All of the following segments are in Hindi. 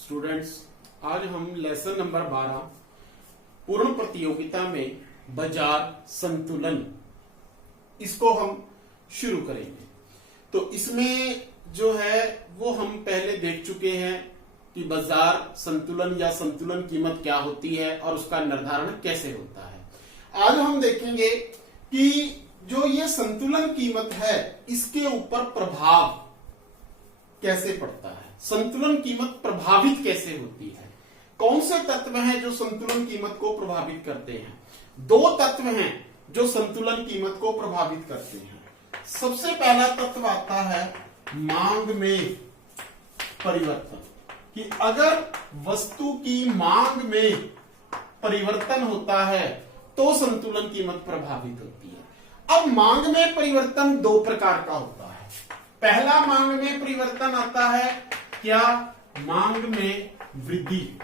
स्टूडेंट्स, आज हम लेसन नंबर 12 पूर्ण प्रतियोगिता में बाजार संतुलन इसको हम शुरू करेंगे। तो इसमें जो है वो हम पहले देख चुके हैं कि बाजार संतुलन या संतुलन कीमत क्या होती है और उसका निर्धारण कैसे होता है। आज हम देखेंगे कि जो ये संतुलन कीमत है इसके ऊपर प्रभाव कैसे पड़ता है, संतुलन कीमत प्रभावित कैसे होती है, कौन से तत्व हैं जो संतुलन कीमत को प्रभावित करते हैं। दो तत्व हैं जो संतुलन कीमत को प्रभावित करते हैं। सबसे पहला तत्व आता है मांग में परिवर्तन, कि अगर वस्तु की मांग में परिवर्तन होता है तो संतुलन कीमत प्रभावित होती है। अब मांग में परिवर्तन दो प्रकार का होता है। पहला मांग में परिवर्तन आता है क्या, मांग में वृद्धि,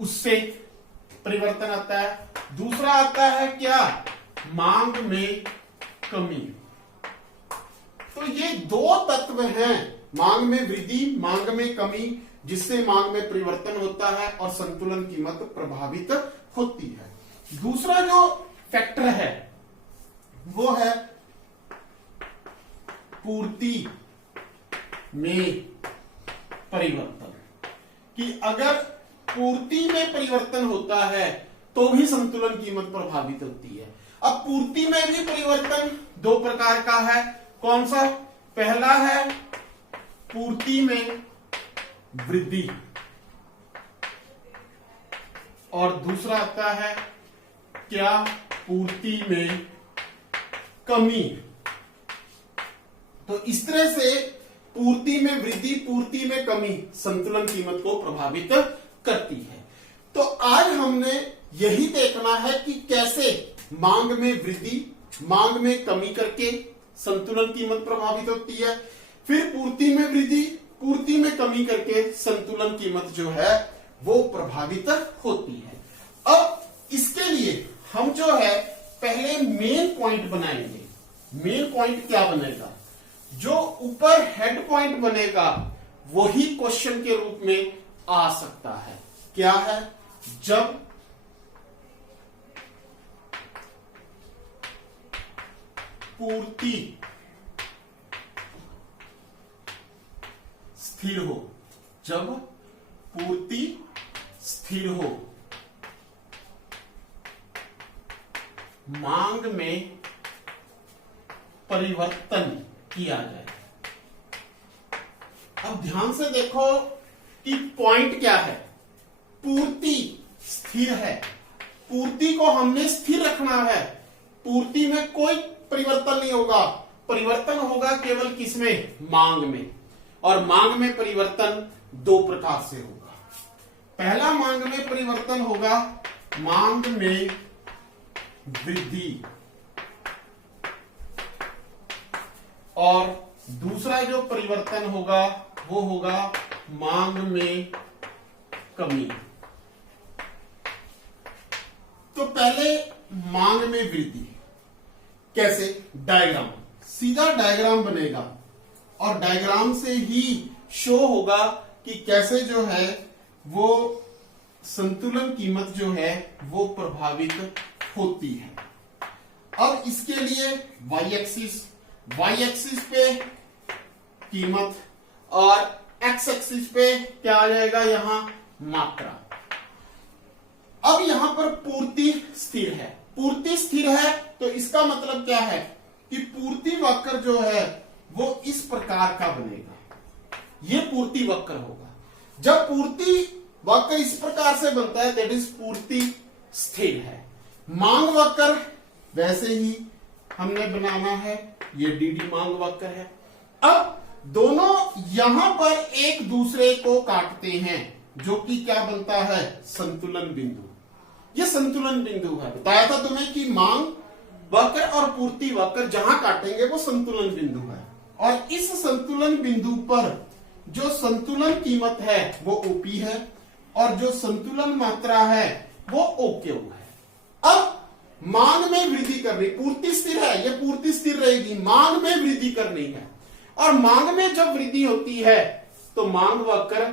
उससे परिवर्तन आता है। दूसरा आता है क्या, मांग में कमी। तो ये दो तत्व हैं, मांग में वृद्धि, मांग में कमी, जिससे मांग में परिवर्तन होता है और संतुलन कीमत प्रभावित होती है। दूसरा जो फैक्टर है वो है पूर्ति में परिवर्तन, कि अगर पूर्ति में परिवर्तन होता है तो भी संतुलन कीमत प्रभावित होती है। अब पूर्ति में भी परिवर्तन दो प्रकार का है। कौन सा? पहला है पूर्ति में वृद्धि और दूसरा आता है क्या, पूर्ति में कमी। तो इस तरह से पूर्ति में वृद्धि, पूर्ति में कमी संतुलन कीमत को प्रभावित करती है। तो आज हमने यही देखना है कि कैसे मांग में वृद्धि, मांग में कमी करके संतुलन कीमत प्रभावित होती है, फिर पूर्ति में वृद्धि, पूर्ति में कमी करके संतुलन कीमत जो है वो प्रभावित होती है। अब इसके लिए हम जो है पहले मेन पॉइंट बनाएंगे। मेन पॉइंट क्या बनेगा? जो ऊपर हेड पॉइंट बनेगा वही क्वेश्चन के रूप में आ सकता है। क्या है? जब पूर्ति स्थिर हो, जब पूर्ति स्थिर हो, मांग में परिवर्तन किया जाए। अब ध्यान से देखो कि पॉइंट क्या है। पूर्ति स्थिर है, पूर्ति को हमने स्थिर रखना है। पूर्ति में कोई परिवर्तन नहीं होगा, परिवर्तन होगा केवल किसमें? मांग में। और मांग में परिवर्तन दो प्रकार से होगा। पहला मांग में परिवर्तन होगा मांग में वृद्धि, और दूसरा जो परिवर्तन होगा वो होगा मांग में कमी। तो पहले मांग में वृद्धि कैसे? डायग्राम, सीधा डायग्राम बनेगा और डायग्राम से ही शो होगा कि कैसे जो है वो संतुलन कीमत जो है वो प्रभावित होती है। अब इसके लिए वाई एक्सिस पे कीमत और एक्स एक्सिस पे क्या आ जाएगा? यहां मात्रा। अब यहां पर पूर्ति स्थिर है, पूर्ति स्थिर है तो इसका मतलब क्या है कि पूर्ति वक्र जो है वो इस प्रकार का बनेगा। ये पूर्ति वक्र होगा। जब पूर्ति वक्र इस प्रकार से बनता है दैट इज पूर्ति स्थिर है। मांग वक्र वैसे ही हमने बनाना है, ये डीडी मांग वक्र है। अब दोनों यहां पर एक दूसरे को काटते हैं, जो कि क्या बनता है? संतुलन बिंदु। ये संतुलन बिंदु है। बताया था तुम्हें कि मांग वक्र और पूर्ति वक्र जहां काटेंगे वो संतुलन बिंदु है। और इस संतुलन बिंदु पर जो संतुलन कीमत है वो ओपी है और जो संतुलन मात्रा है वो ओक्यू है। अब मांग में वृद्धि करनी, पूर्ति स्थिर है, ये पूर्ति स्थिर रहेगी, मांग में वृद्धि करनी है। और मांग में जब वृद्धि होती है तो मांग वक्र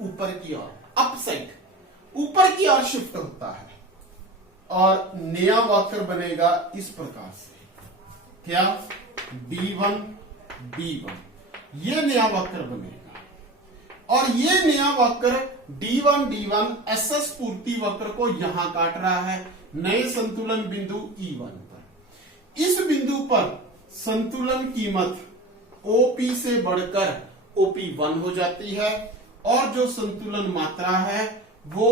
ऊपर की ओर, अप साइड, ऊपर की ओर शिफ्ट होता है और नया वक्र बनेगा इस प्रकार से, क्या, D1 D1, ये नया वक्र बनेगा और ये नया वक्र D1 D1 SS पूर्ति वक्र को यहां काट रहा है नए संतुलन बिंदु E1 पर। इस बिंदु पर संतुलन कीमत OP से बढ़कर OP1 हो जाती है और जो संतुलन मात्रा है वो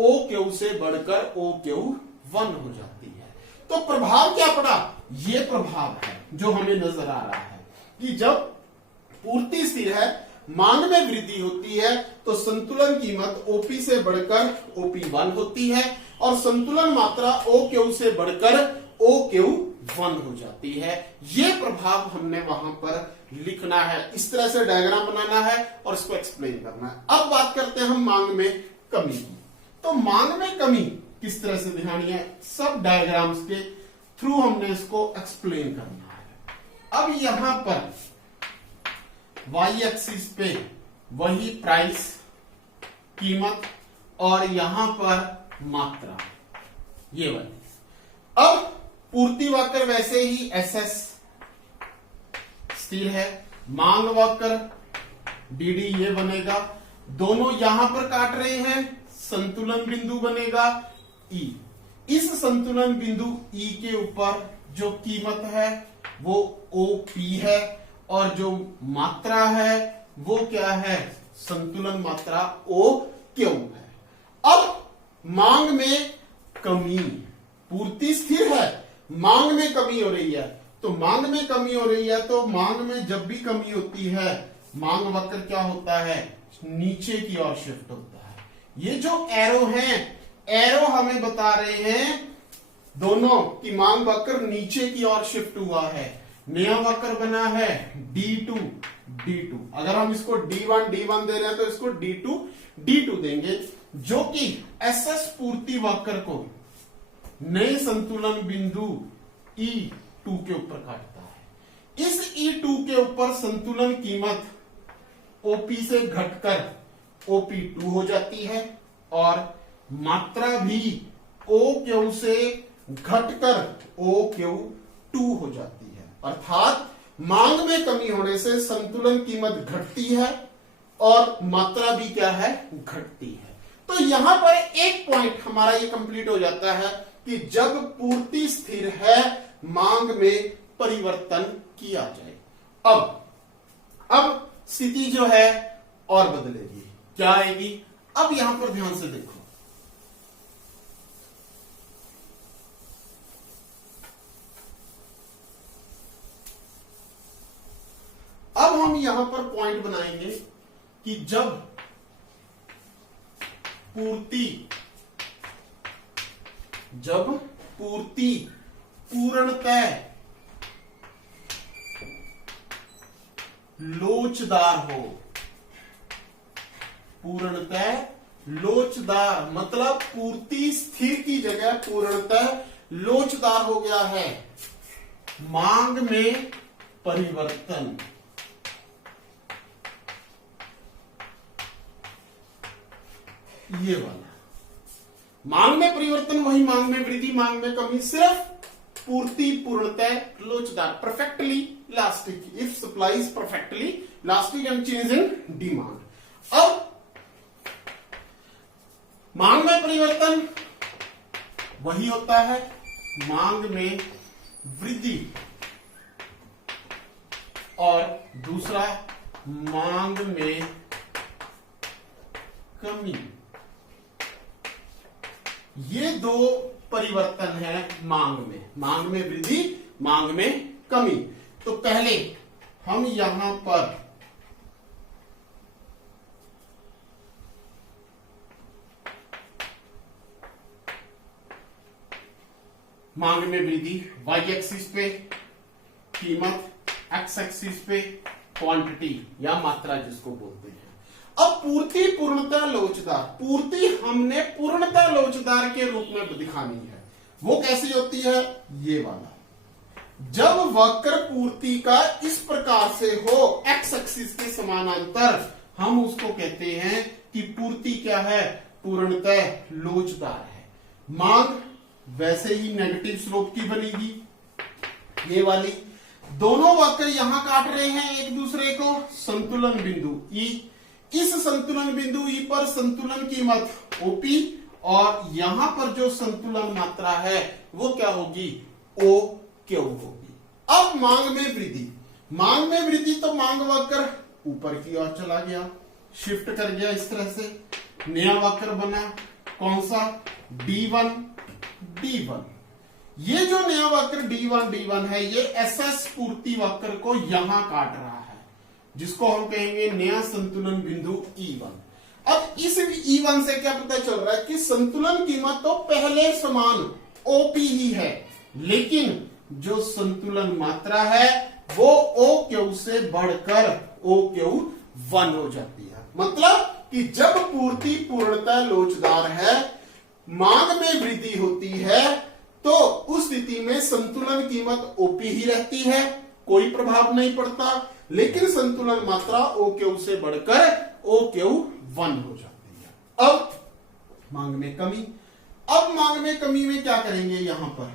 OQ से बढ़कर OQ1 हो जाती है। तो प्रभाव क्या पड़ा? ये प्रभाव है जो हमें नजर आ रहा है कि जब पूर्ति स्थिर है, मांग में वृद्धि होती है तो संतुलन कीमत OP से बढ़कर OP1 होती है और संतुलन मात्रा OQ से बढ़कर OQ1 हो जाती है। ये प्रभाव हमने वहां पर लिखना है, इस तरह से डायग्राम बनाना है और इसको एक्सप्लेन करना है। अब बात करते हैं हम मांग में कमी की। तो मांग में कमी किस तरह से दिखानी है, सब डायग्राम्स के थ्रू हमने इसको एक्सप्लेन करना है। अब यहां पर y एक्सिस पे वही प्राइस, कीमत और यहां पर मात्रा, ये वाली। अब पूर्ति वक्र वैसे ही SS स्थिर है, मांग वक्र DD ये बनेगा, दोनों यहां पर काट रहे हैं, संतुलन बिंदु बनेगा E। इस संतुलन बिंदु E के ऊपर जो कीमत है वो OP है और जो मात्रा है वो क्या है, संतुलन मात्रा OQ है। अब मांग में कमी, पूर्ति स्थिर है, मांग में कमी हो रही है, तो मांग में कमी हो रही है तो मांग में जब भी कमी होती है मांग वक्र क्या होता है, नीचे की ओर शिफ्ट होता है। ये जो एरो हैं, एरो हमें बता रहे हैं दोनों की मांग वक्र नीचे की ओर शिफ्ट हुआ है, नया वक्र बना है D2 D2। अगर हम इसको D1 D1 दे रहे हैं तो इसको D2 D2 देंगे, जो कि SS पूर्ति वक्र को नए संतुलन बिंदु E2 के ऊपर काटता है। इस E2 के ऊपर संतुलन कीमत OP से घटकर OP2 हो जाती है और मात्रा भी OQ से घटकर OQ2 हो जाती है। अर्थात मांग में कमी होने से संतुलन कीमत घटती है और मात्रा भी क्या है, घटती है। तो यहां पर एक पॉइंट हमारा ये कंप्लीट हो जाता है कि जब पूर्ति स्थिर है मांग में परिवर्तन किया जाए। अब स्थिति जो है और बदलेगी, क्या आएगी? अब यहां पर ध्यान से देखो, अब हम यहां पर पॉइंट बनाएंगे कि जब पूर्ति पूर्णतः लोचदार हो, पूर्णतः लोचदार मतलब पूर्ति स्थिर की जगह पूर्णतः लोचदार हो गया है, मांग में परिवर्तन, ये वाला मांग में परिवर्तन वही मांग में वृद्धि, मांग में कमी, सिर्फ पूर्ति पूर्णतः लोचदार, perfectly elastic, if supply is perfectly elastic and change in demand. अब मांग में परिवर्तन वही होता है मांग में वृद्धि और दूसरा मांग में कमी। ये दो परिवर्तन है मांग में वृद्धि, मांग में कमी। तो पहले हम यहां पर मांग में वृद्धि y एक्सिस पे, कीमत x एक्सिस पे, क्वांटिटी या मात्रा जिसको बोलते हैं। अब पूर्ति पूर्णतः लोचदार, पूर्ति हमने पूर्णतः लोचदार के रूप में दिखानी है। वो कैसी होती है? ये वाला, जब वक्र पूर्ति का इस प्रकार से हो एक्स एक्सिस के समानांतर, हम उसको कहते हैं कि पूर्ति क्या है, पूर्णतः लोचदार है। मांग वैसे ही नेगेटिव स्लोप की बनेगी, ये वाली। दोनों वक्र यहां काट रहे हैं एक दूसरे को, संतुलन बिंदु ई। इस संतुलन बिंदु ई पर संतुलन कीमत ओपी, और यहां पर जो संतुलन मात्रा है वो क्या होगी, ओ क्यू होगी। अब मांग में वृद्धि, मांग में वृद्धि तो मांग वक्र ऊपर की ओर चला गया, शिफ्ट कर गया इस तरह से, नया वक्र बना, कौन सा, D1 D1। ये जो नया वक्र D1 D1 है, ये SS पूर्ति वक्र को यहां काट रहा है, जिसको हम कहेंगे नया संतुलन बिंदु E1। अब इस E1 से क्या पता चल रहा है कि संतुलन कीमत तो पहले समान OP ही है, लेकिन जो संतुलन मात्रा है वो OQ से बढ़कर OQ1 हो जाती है। मतलब कि जब पूर्ति पूर्णतः लोचदार है, मांग में वृद्धि होती है, तो उस स्थिति में संतुलन कीमत OP ही रहती है, कोई प्रभाव नहीं पड़ता, लेकिन संतुलन मात्रा OQ से बढ़कर OQ1 हो जाती है। अब मांग में कमी, अब मांग में कमी में क्या करेंगे, यहां पर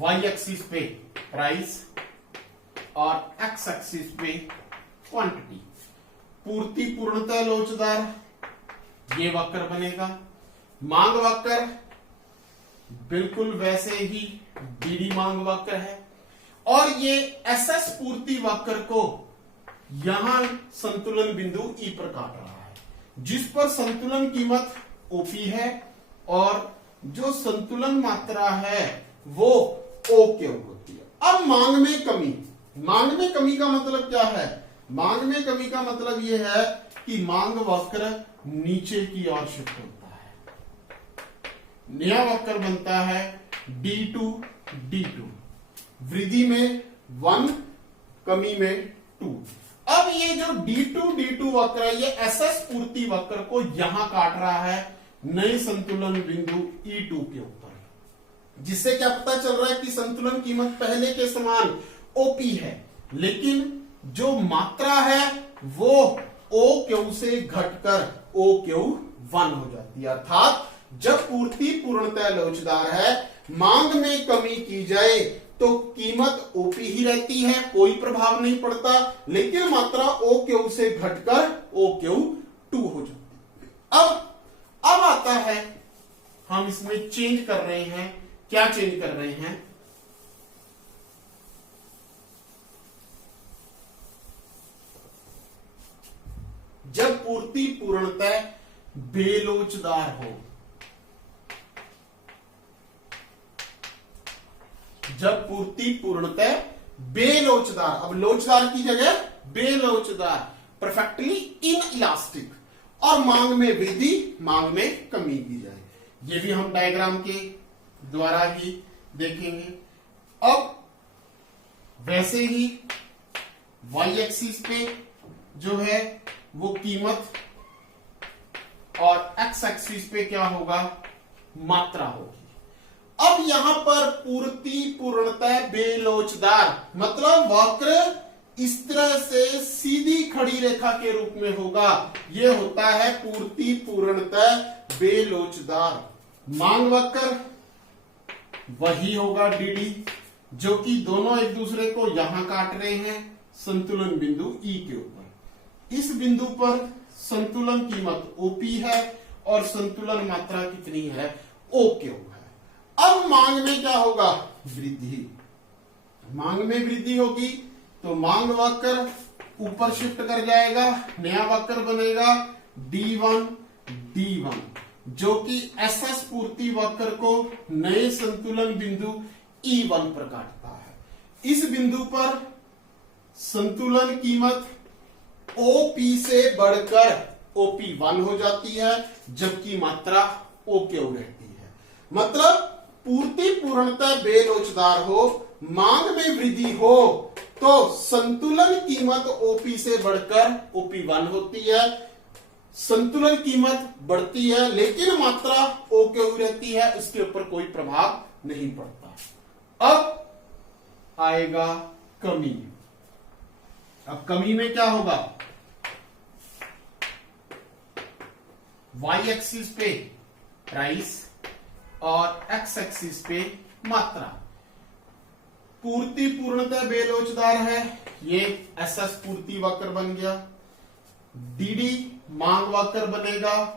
y एक्सिस पे प्राइस और x एक्सिस पे क्वांटिटी। पूर्ति पूर्णतः लोचदार, ये वक्र बनेगा। मांग वक्र बिल्कुल वैसे ही डीडी मांग वक्र है, और ये एसएस पूर्ति वक्र को यहां संतुलन बिंदु ई पर काट रहा है, जिस पर संतुलन कीमत ओपी है और जो संतुलन मात्रा है वो ओके होती है। अब मांग में कमी, मांग में कमी का मतलब क्या है, मांग में कमी का मतलब यह है कि मांग वक्र नीचे की ओर शिफ्ट होता है, नया वक्र बनता है D2 D2, वृद्धि में 1, कमी में 2। अब ये जो D2 D2 वक्र है, ये एसएस पूर्ति वक्र को यहां काट रहा है नए संतुलन बिंदु E2 के ऊपर, जिससे क्या पता चल रहा है कि संतुलन कीमत पहले के समान ओपी है, लेकिन जो मात्रा है वो OQ से घटकर OQ1 हो जाती है। अर्थात जब पूर्ति पूर्णतः लोचदार है, मांग में कमी की जाए तो कीमत ओपी ही रहती है, कोई प्रभाव नहीं पड़ता, लेकिन मात्रा OQ से घटकर OQ2 हो जाती है। अब आता है, हम इसमें चेंज कर रहे हैं, क्या चेंज कर रहे हैं, जब पूर्ति पूर्णतः बेलोचदार हो, जब पूर्ति पूर्णतः बेलोचदार, अब लोचदार की जगह बेलोचदार, परफेक्टली इनइलास्टिक, और मांग में वृद्धि, मांग में कमी की जाए, ये भी हम डायग्राम के द्वारा ही देखेंगे। अब वैसे ही y एक्सिस पे जो है वो कीमत, और x एक्सिस पे क्या होगा, मात्रा होगी। अब यहां पर पूर्ति पूर्णतः बेलोचदार, मतलब वक्र इस तरह से सीधी खड़ी रेखा के रूप में होगा, यह होता है पूर्ति पूर्णतः बेलोचदार। मांग वक्र वही होगा DD, जो कि दोनों एक दूसरे को यहां काट रहे हैं संतुलन बिंदु E के ऊपर। इस बिंदु पर संतुलन कीमत OP है और संतुलन मात्रा कितनी है, OQ है। अब मांग में क्या होगा, वृद्धि, मांग में वृद्धि होगी तो मांग वक्र ऊपर शिफ्ट कर जाएगा, नया वक्र बनेगा D1 D1, जो कि एसएस पूर्ति वक्र को नए संतुलन बिंदु E1 पर काटता है। इस बिंदु पर संतुलन कीमत OP से बढ़कर OP1 हो जाती है, जबकि मात्रा OQ रहती है। मतलब पूर्ति पूर्णतः बेलोचदार हो, मांग में वृद्धि हो तो संतुलन कीमत OP से बढ़कर OP1 होती है, संतुलन कीमत बढ़ती है लेकिन मात्रा ओ क्यू रहती है, उसके ऊपर कोई प्रभाव नहीं पड़ता। अब आएगा कमी। अब कमी में क्या होगा, वाई एक्सिस पे प्राइस और एक्स एक्सिस पे मात्रा। पूर्ति पूर्णतः बेलोचदार है, ये एस एस पूर्ति वक्र बन गया। डीडी मांग वक्र बनेगा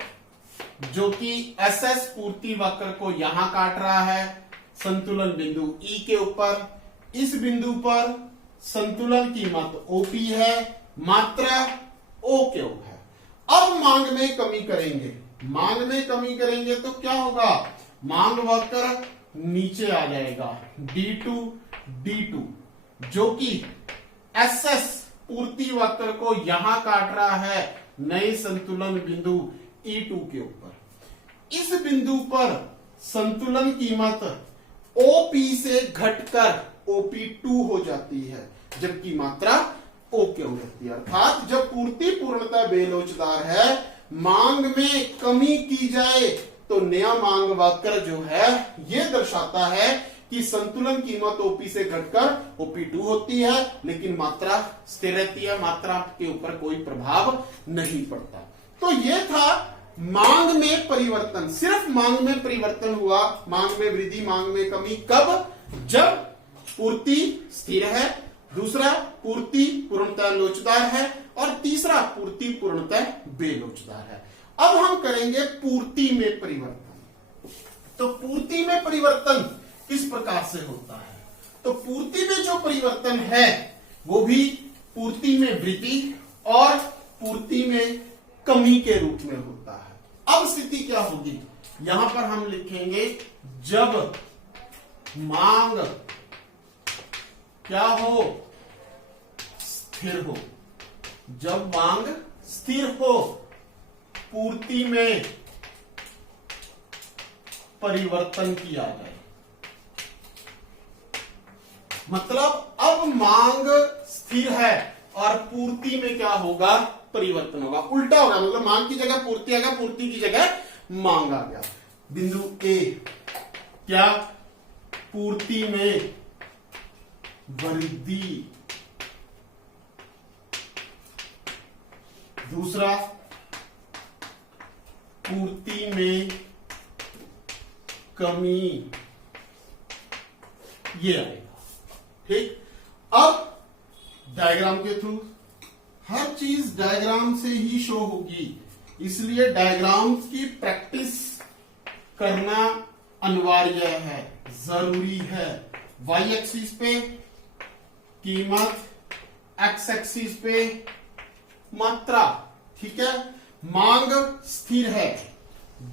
जो कि एस एस पूर्ति वक्र को यहां काट रहा है संतुलन बिंदु ई के ऊपर। इस बिंदु पर संतुलन कीमत ओपी है, मात्रा ओ क्यू है। अब मांग में कमी करेंगे, मांग में कमी करेंगे तो क्या होगा, मांग वक्र नीचे आ जाएगा D2 जो कि एस एस पूर्ति वक्र को यहां काट रहा है नए संतुलन बिंदु E2 के ऊपर। इस बिंदु पर संतुलन कीमत OP से घटकर OP2 हो जाती है जबकि मात्रा O क्यू रहती है। अर्थात जब पूर्ति पूर्णतः बेलोचदार है, मांग में कमी की जाए तो नया मांग वक्र जो है यह दर्शाता है कि संतुलन कीमत ओपी से घटकर OP2 होती है लेकिन मात्रा स्थिर रहती है, मात्रा के ऊपर कोई प्रभाव नहीं पड़ता। तो यह था मांग में परिवर्तन। सिर्फ मांग में परिवर्तन हुआ, मांग में वृद्धि मांग में कमी कब, जब पूर्ति स्थिर है, दूसरा पूर्ति पूर्णतः लोचदार है और तीसरा पूर्ति पूर्णतः बेलोचदार है। अब हम करेंगे पूर्ति में परिवर्तन। तो पूर्ति में परिवर्तन किस प्रकार से होता है, तो पूर्ति में जो परिवर्तन है वो भी पूर्ति में वृद्धि और पूर्ति में कमी के रूप में होता है। अब स्थिति क्या होगी, यहां पर हम लिखेंगे जब मांग क्या हो, स्थिर हो। जब मांग स्थिर हो, पूर्ति में परिवर्तन किया जाए। मतलब अब मांग स्थिर है और पूर्ति में क्या होगा, परिवर्तन होगा, उल्टा होगा। मतलब मांग की जगह पूर्ति आ गया, पूर्ति की जगह मांग आ गया। बिंदु ए क्या, पूर्ति में वृद्धि, दूसरा पूर्ति में कमी, ये आएगा। ठीक, अब डायग्राम के थ्रू हर चीज डायग्राम से ही शो होगी, इसलिए डायग्राम्स की प्रैक्टिस करना अनिवार्य है, जरूरी है। वाई एक्सिस पे कीमत, एक्स एक्सिस पे मात्रा। ठीक है, मांग स्थिर है।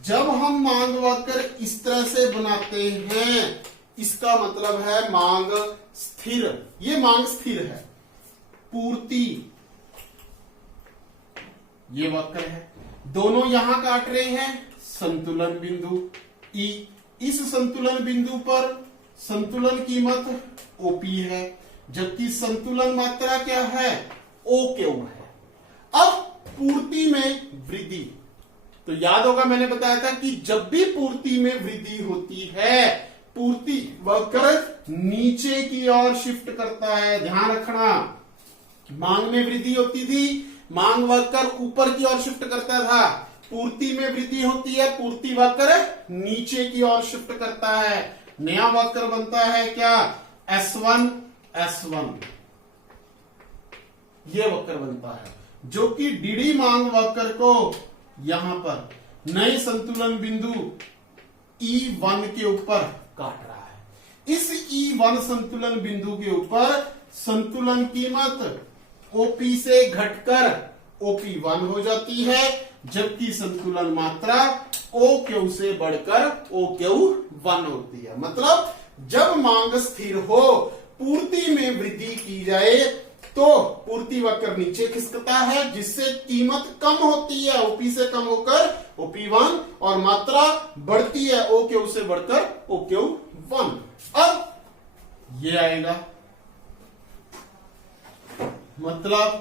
जब हम मांग वक्र इस तरह से बनाते हैं इसका मतलब है मांग स्थिर, ये मांग स्थिर है। पूर्ति ये वक्र है, दोनों यहां काट रहे हैं संतुलन बिंदु ई। इस संतुलन बिंदु पर संतुलन कीमत ओपी है जबकि संतुलन मात्रा क्या है, ओ क्यू है। अब पूर्ति में वृद्धि, तो याद होगा मैंने बताया था कि जब भी पूर्ति में वृद्धि होती है पूर्ति वक्र नीचे की ओर शिफ्ट करता है। ध्यान रखना, मांग में वृद्धि होती थी, मांग वक्र ऊपर की ओर शिफ्ट करता था। पूर्ति में वृद्धि होती है, पूर्ति वक्र नीचे की ओर शिफ्ट करता है। नया वक्र बनता है क्या, S1 S1, ये वक्र बनता है जो कि डीडी मांग वक्र को यहां पर नए संतुलन बिंदु E1 के ऊपर काट रहा है। इस E1 संतुलन बिंदु के ऊपर संतुलन कीमत OP से घटकर OP1 हो जाती है जबकि संतुलन मात्रा OQ से बढ़कर OQ1 होती है। मतलब जब मांग स्थिर हो, पूर्ति में वृद्धि की जाए तो पूर्ति वक्र नीचे खिसकता है जिससे कीमत कम होती है, OP से कम होकर OP1 और मात्रा बढ़ती है OQ से बढ़कर OQ1। अब ये आएगा, मतलब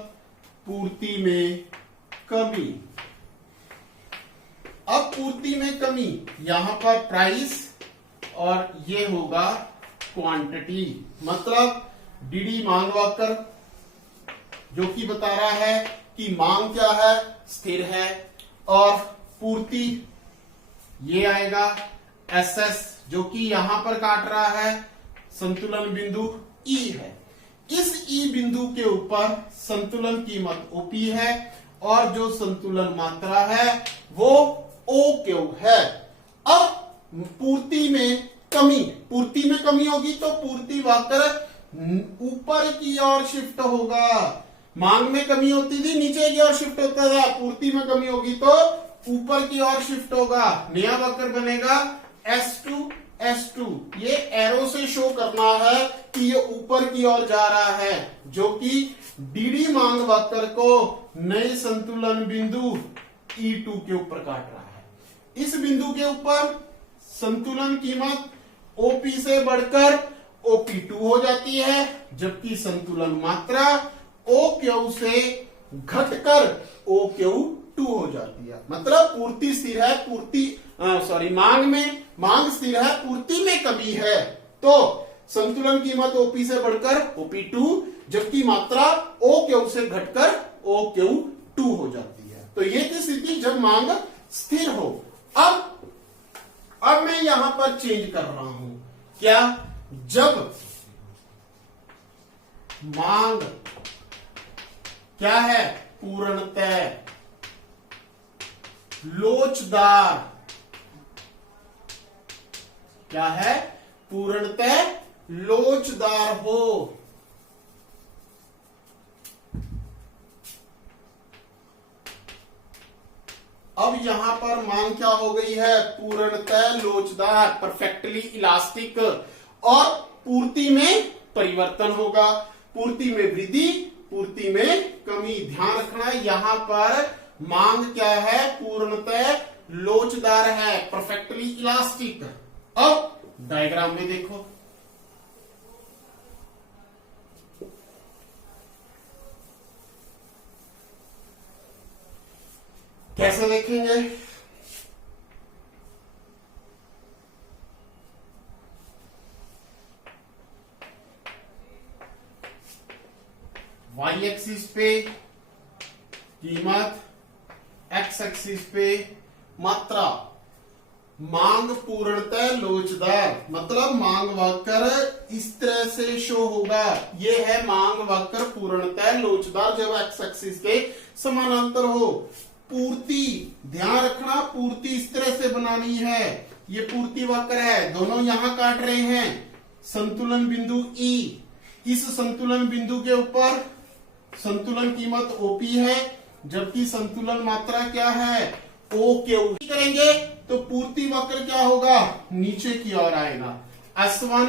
पूर्ति में कमी। पूर्ति में कमी, यहां पर प्राइस और ये होगा क्वांटिटी। मतलब डीडी मांग वक्र जो कि बता रहा है कि मांग क्या है, स्थिर है, और पूर्ति ये आएगा एसएस जो कि यहां पर काट रहा है, संतुलन बिंदु ई है। इस ई बिंदु के ऊपर संतुलन कीमत ओपी है और जो संतुलन मात्रा है वो ओ क्यू है। अब पूर्ति में कमी होगी तो पूर्ति वक्र ऊपर की ओर शिफ्ट होगा। मांग में कमी होती थी नीचे की ओर शिफ्ट होता था, पूर्ति में कमी होगी तो ऊपर की ओर शिफ्ट होगा। नया वक्र बनेगा S2 S2। ये एरो से शो करना है कि ये ऊपर की ओर जा रहा है, जो कि डीडी मांग वक्र को नए संतुलन बिंदु E2 के ऊपर काट रहा है। इस बिंदु के ऊपर संतुलन कीमत OP से बढ़कर OP2 हो जाती है, जबकि संतुलन मात्रा OQ से घटकर OQ2 हो जाती है। मतलब पूर्ति स्थिर है, मांग स्थिर है, पूर्ति में कमी है, तो संतुलन कीमत OP से बढ़कर OP2, जबकि मात्रा OQ से घटकर OQ2 हो जाती है। तो ये थी स्थिति जब मांग स्थिर हो। अब मैं यहां पर चेंज कर रहा हूं, क्या, जब मांग क्या है, पूर्णतः लोचदार, क्या है, पूर्णतः लोचदार हो। अब यहां पर मांग क्या हो गई है, पूर्णतः लोचदार, परफेक्टली इलास्टिक, और पूर्ति में परिवर्तन होगा, पूर्ति में वृद्धि, पूर्ति में कमी। ध्यान रखना है यहां पर मांग क्या है, पूर्णतः लोचदार है, परफेक्टली इलास्टिक। अब डायग्राम में देखो, कैसे देखेंगे, वाई एक्सिस पे कीमत, एक्स एक्सिस पे मात्रा। मांग पूर्णतः लोचदार, मतलब मांग वक्र इस तरह से शो होगा। ये है मांग वक्र पूर्णतः लोचदार जब एक्स एक्सिस के समानांतर हो। पूर्ति, ध्यान रखना, पूर्ति इस तरह से बनानी है, ये पूर्ति वक्र है, दोनों यहां काट रहे हैं, संतुलन बिंदु ई, इस संतुलन बिंदु के ऊपर संतुलन कीमत OP है, जबकि संतुलन मात्रा क्या है, OQ। करेंगे तो पूर्ति वक्र क्या होगा, नीचे की ओर आएगा, S1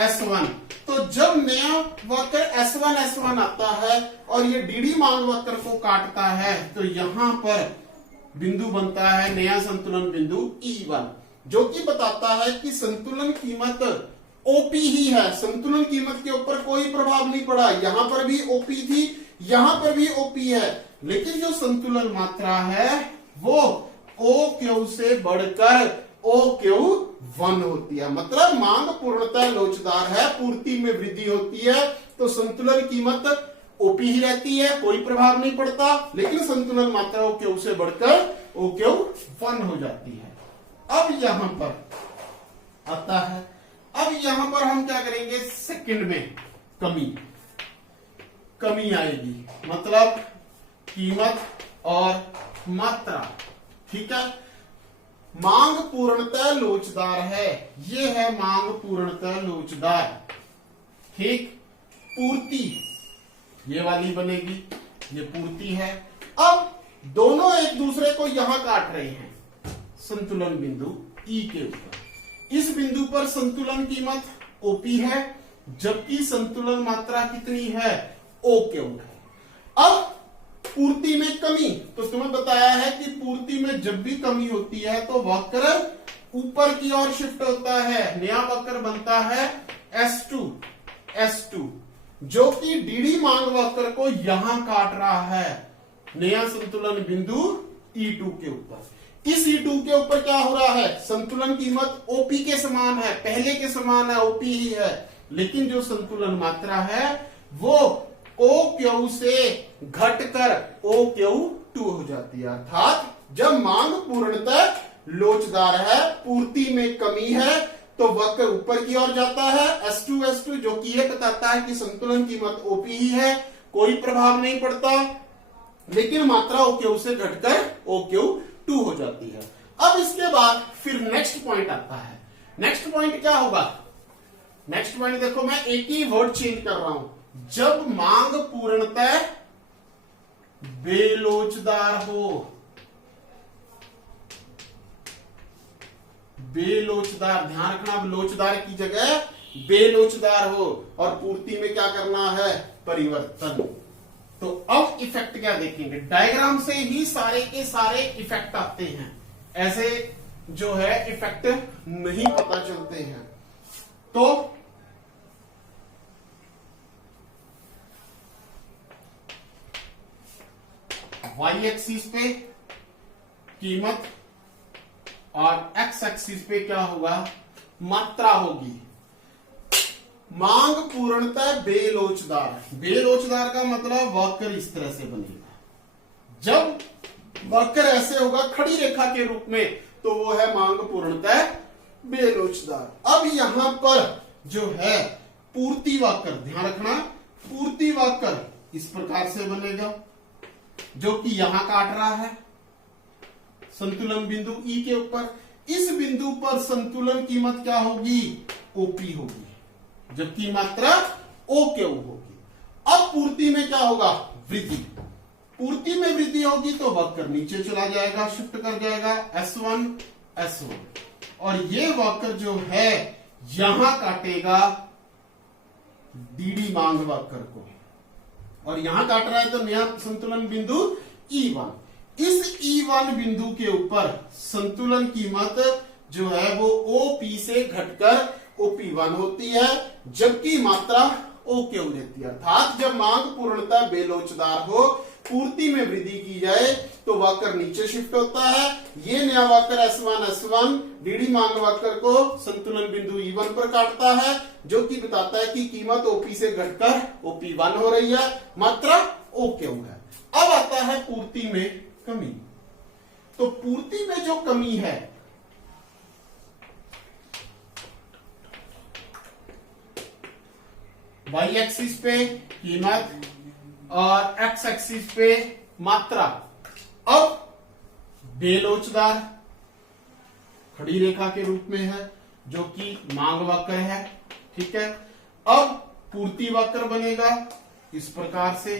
S1। तो जब नया वक्र S1 S1 आता है और ये डीडी मांग वक्र को काटता है, तो यहां पर बिंदु बनता है नया संतुलन बिंदु E1, जो कि बताता है कि संतुलन कीमत OP ही है, संतुलन कीमत के ऊपर कोई प्रभाव नहीं पड़ा। यहां पर भी OP थी, यहां पर भी OP है, लेकिन जो संतुलन मात्रा है वो OQ से बढ़कर OQ1 होती है। मतलब मांग पूर्णतः लोचदार है, पूर्ति में वृद्धि होती है, तो संतुलन कीमत OP ही रहती है, कोई प्रभाव नहीं पड़ता, लेकिन संतुलन मात्रा OQ से बढ़कर OQ1 हो जाती है। अब यहां पर आता है, अब यहां पर हम क्या करेंगे, सेकंड में कमी आएगी, मतलब कीमत और मात्रा, ठीक है। मांग पूर्णतः लोचदार है, ये है मांग पूर्णतः लोचदार, ठीक। पूर्ति ये वाली बनेगी, ये पूर्ति है। अब दोनों एक दूसरे को यहां काट रहे हैं, संतुलन बिंदु ई के ऊपर। इस बिंदु पर संतुलन कीमत OP है, जबकि संतुलन मात्रा कितनी है, OQ है। अब पूर्ति में कमी, तो तुम्हें बताया है कि पूर्ति में जब भी कमी होती है तो वक्र ऊपर की ओर शिफ्ट होता है, नया वक्र बनता है S2 जो कि डीडी मांग वक्र को यहां काट रहा है, नया संतुलन बिंदु E2 के ऊपर। इस E2 के ऊपर क्या हो रहा है, संतुलन कीमत OP के समान है, पहले के समान है, OP ही है, लेकिन जो संतुलन मात्रा है वो OQ से घटकर OQ2 हो जाती है। अर्थात जब मांग पूर्णतः लोचदार है, पूर्ति में कमी है, तो वक्र ऊपर की ओर जाता है, S2 जो कि यह बताता है कि संतुलन कीमत OP ही है, कोई प्रभाव नहीं पड़ता, लेकिन मात्रा OQ से घटकर OQ2 हो जाती है। अब इसके बाद फिर नेक्स्ट पॉइंट आता है। नेक्स्ट पॉइंट क्या होगा, नेक्स्ट पॉइंट देखो, मैं एक ही वर्ड चेंज कर रहा हूं, जब मांग पूर्णतः बेलोचदार हो, बेलोचदार, ध्यान रखना, अब लोचदार की जगह बेलोचदार हो, और पूर्ति में क्या करना है, परिवर्तन। तो अब इफेक्ट क्या देखेंगे, डायग्राम से ही सारे के सारे इफेक्ट आते हैं, ऐसे जो है इफेक्ट नहीं पता चलते हैं। तो वाई एक्सिस पे कीमत और एक्स एक्सिस पे क्या होगा, मात्रा होगी। मांग पूर्णतः बेलोचदार, बेलोचदार का मतलब वक्र इस तरह से बनेगा। जब वक्र ऐसे होगा खड़ी रेखा के रूप में, तो वो है मांग पूर्णतः बेलोचदार। अब यहां पर जो है पूर्ति वक्र, ध्यान रखना, पूर्ति वक्र इस प्रकार से बनेगा, जो कि यहां काट रहा है संतुलन बिंदु E के ऊपर। इस बिंदु पर संतुलन कीमत क्या होगी, OP होगी, जबकि मात्रा OQ होगी। अब पूर्ति में क्या होगा, वृद्धि, पूर्ति में वृद्धि होगी तो वक्र नीचे चला जाएगा, शिफ्ट कर जाएगा, S1 और ये वक्र जो है यहां काटेगा DD मांग वक्र को, और यहां काट रहा है तो नया संतुलन बिंदु E1। इस E1 बिंदु के ऊपर संतुलन कीमत जो है वो OP से घटकर OP1 होती है, जबकि मात्रा OQ रहती है। अर्थात जब मांग पूर्णतः बेलोचदार हो, पूर्ति में वृद्धि की जाए, तो वक्र नीचे शिफ्ट होता है। ये नया वक्र S1 DD मांग वक्र को संतुलन बिंदु E1 पर काटता है, जो कि बताता है कि कीमत OP से घटकर OP1 हो रही है, मात्रा OQ है। अब आता है पूर्ति में कमी। तो पूर्ति में जो कमी है, वाई एक्सिस पे कीमत और एक्स एक्सिस पे मात्रा, अब बेलोचदार खड़ी रेखा के रूप में है, जो कि मांग वक्र है, ठीक है। अब पूर्ति वक्र बनेगा इस प्रकार से,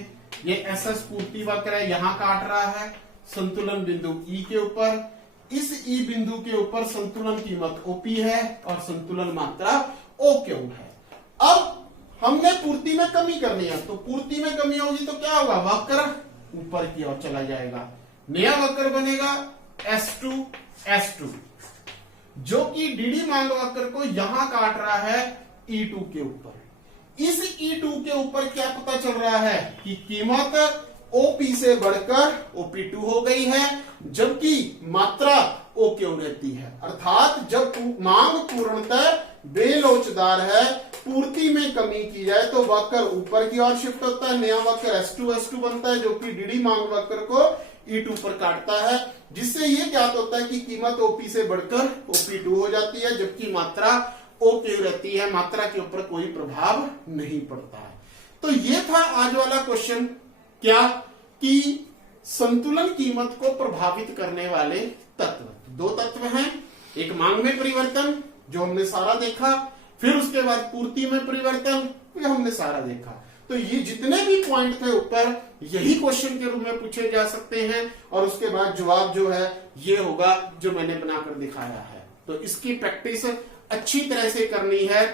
ये SS पूर्ति वक्र है, यहां काट रहा है संतुलन बिंदु E के ऊपर। इस E बिंदु के ऊपर संतुलन कीमत OP है और संतुलन मात्रा OQ है। अब हमने पूर्ति में कमी करनी है, तो पूर्ति में कमी होगी तो क्या होगा, वक्र ऊपर की ओर चला जाएगा, नया वक्र बनेगा S2 जो कि DD मांग वक्र को यहां काट रहा है E2 के ऊपर। इस E2 के ऊपर क्या पता चल रहा है कि कीमत OP से बढ़कर OP2 हो गई है, जबकि मात्रा OQ रहती है। अर्थात जब मांग पूर्णतः बेलोचदार है, पूर्ति में कमी की जाए, तो वक्र ऊपर की ओर शिफ्ट होता है, नया वक्र S2 बनता है, जो कि DD मांग वक्र को E2 पर काटता है, जिससे ये ज्ञात होता है कि कीमत OP से बढ़कर OP2 हो जाती है, जबकि मात्रा OQ रहती है, मात्रा के ऊपर कोई प्रभाव नहीं पड़ता है। तो ये था आज वाला क्वेश्चन, क्या कि संतुलन कीमत को प्रभावित करने वाले तत्व। दो तत्व हैं, एक मांग में परिवर्तन जो हमने सारा देखा, फिर उसके बाद पूर्ति में परिवर्तन, ये हमने सारा देखा। तो ये जितने भी पॉइंट थे ऊपर, यही क्वेश्चन के रूप में पूछे जा सकते हैं, और उसके बाद जवाब जो है ये होगा जो मैंने बनाकर दिखाया है। तो इसकी प्रैक्टिस अच्छी तरह से करनी है,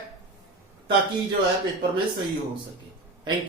ताकि जो है पेपर में सही हो सके।